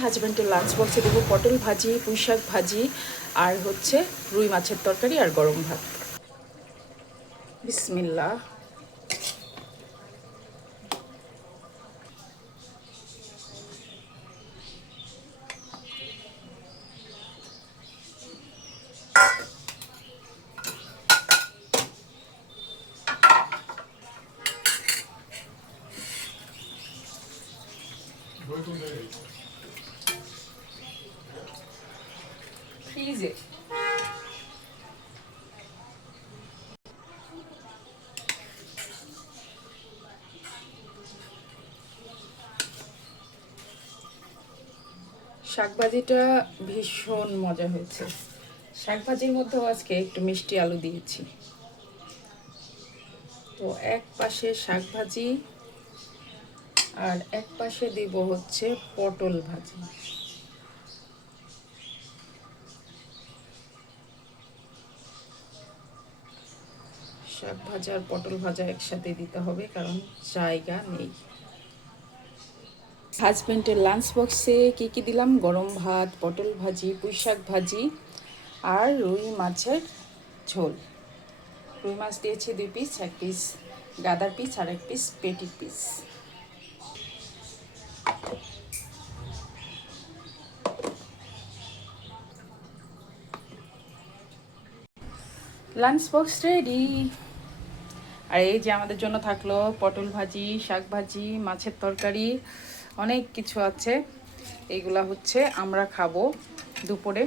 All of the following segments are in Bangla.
হাজব্যান্ডের লাঞ্চ বক্সে দেবো পটল ভাজি, পুঁই শাক ভাজি আর হচ্ছে রুই মাছের তরকারি আর গরম ভাত। বিসমিল্লাহ। ফ্রিজে শাকভাজিটা ভীষণ মজা হয়েছে। শাকভাজির মধ্যেও আজকে একটু মিষ্টি আলু দিয়েছি। তো এক পাশে শাকভাজি আর এক পাশে দিব হচ্ছে পটল ভাজি। শাক ভাজা আর পটল ভাজা একসাথে দিতে হবে কারণ জায়গা নেই। হাজব্যান্ডের লাঞ্চ বক্সে কী কী দিলাম? গরম ভাত, পটল ভাজি, পুঁই শাক ভাজি আর রুই মাছের ঝোল। রুই মাছ দিয়েছি 2 পিস, 1 পিস গাদার পিস আর 1 পিস পেটি পিস। Lunch box ready. আর এই যে আমাদের জন্য থাকলো পটল ভাজি, শাক ভাজি, মাছের তরকারি, অনেক কিছু আছে। এইগুলা হচ্ছে আমরা খাবো দুপুরে।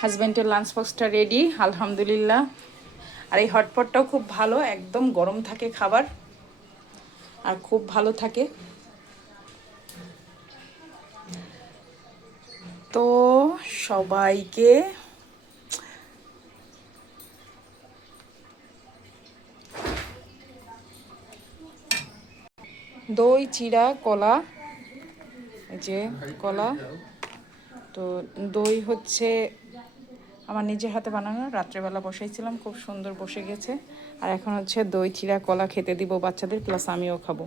হাজব্যান্ডের লাঞ্চ বক্সটা রেডি আলহামদুলিল্লাহ। আর এই হটপটটাও খুব ভালো, একদম গরম থাকে খাবার আর খুব ভালো থাকে। তো সবাইকে দই, চিড়া, কলা, এই যে কলা। তো দই হচ্ছে আমার নিজের হাতে বানানো, রাত্রেবেলা বসাইছিলাম, খুব সুন্দর বসে গেছে। আর এখন হচ্ছে দই, চিড়া, কলা খেতে দিব বাচ্চাদের, প্লাস আমিও খাবো।